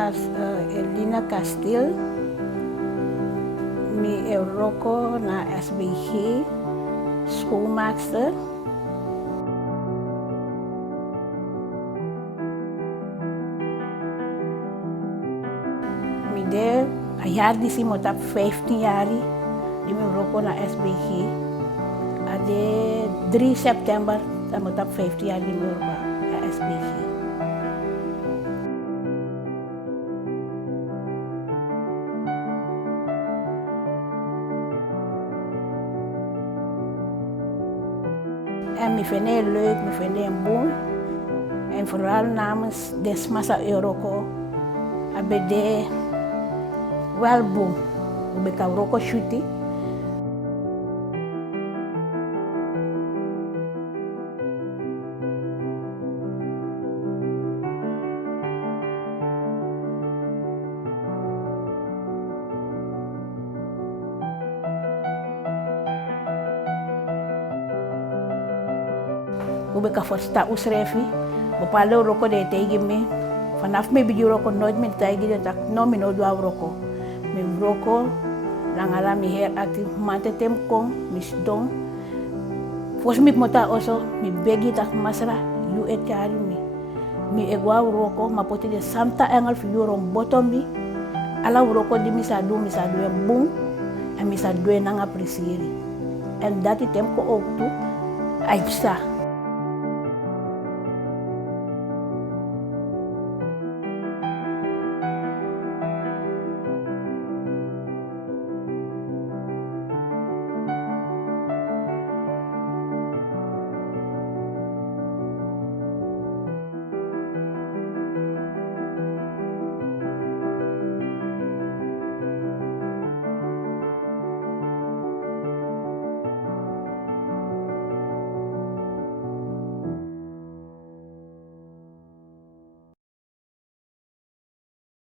naam is Elina Kastiel. Ik werk naar SBG, schoolmaakster. Ik deed een jaar die ik moet op 15 jaar die ik werk naar SBG. De 3 september dan moet op 15 jaar die ik werk naar SBG. En ik vind het leuk, ik vind het boom. En vooral namens Desmasa Euroko, heb ik wel boom. Ik kan ook shooten. Ik kan verstaan schrijven. Bepaalde roken die tegen me. Vanaf mijn begin roken nooit meer tegen dat ik nooit meer doe roken. Mijn roken, dan ala mijn heer actief mante tem kom, mijn stom. Volgens mij moet dat also, mijn begi dat masra, you et kari me. Mijn egwa roken, maar pote de samta engel voor you rom bottom me. Alla roken die misa doen een boom en misa doen nang appreciëren. En dat is tempo ook toe, aipsa.